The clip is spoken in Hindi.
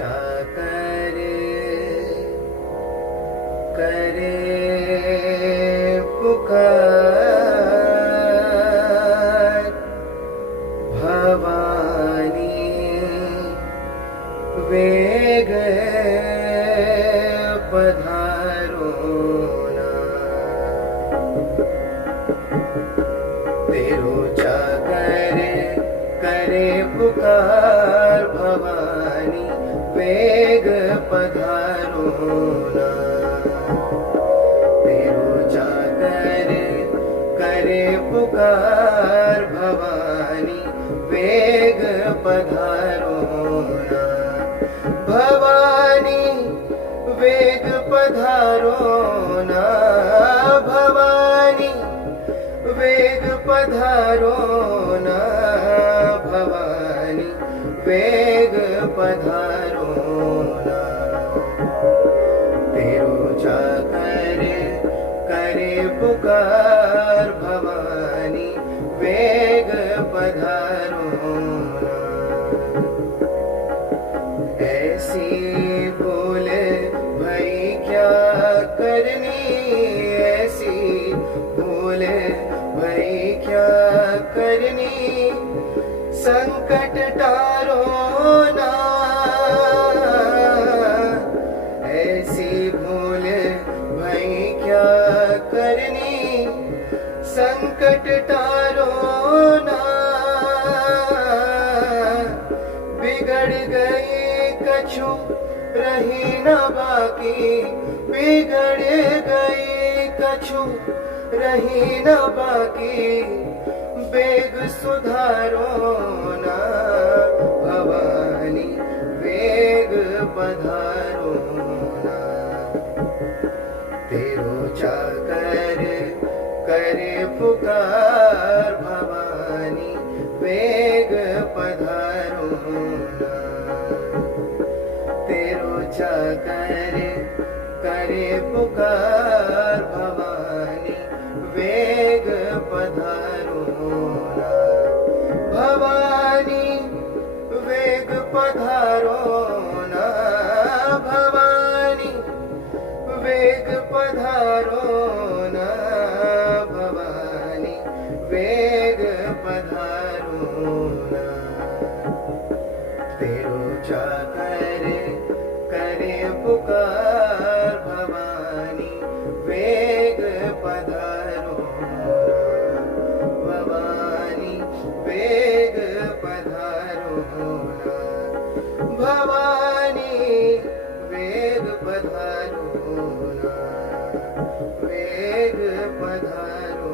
चाकर करे पुकार भवानी वेग पधारो ना। तेरो चाकर करे पुकार भवानी वेग पधारो ना। तेरो चाकर करे पुकार भवानी वेग पधारो ना। भवानी वेग पधारो ना। भवानी वेग पधारो ना। भवानी वेग पधारो ना। तेरो चाकर करे पुकार भवानी वेग पधारो ना। ऐसी बोल भई क्या करनी। ऐसी बोल भई क्या करनी। संकट टारो ना। ऐसी भूल भई क्या करनी। संकट टारो ना। बिगड़ गई कछु रही न बाकी। बिगड़ गई कछु रही न बाकी। वेग सुधारो ना। भवानी वेग पधारो ना। तेरो चाकर करे पुकार भवानी वेग पधारो ना। तेरो चाकर करे पुकार भवानी वेग पधारो ना। भवानी वेग पधारो ना। भवानी वेग पधारो ना। भवानी वेग पधारो ना। तेरो चाकर करे पुकार भवानी वेग पधारो ना। भवानी वेग पधारो ना। भवानी वेग पधारो ना। वेग पधारो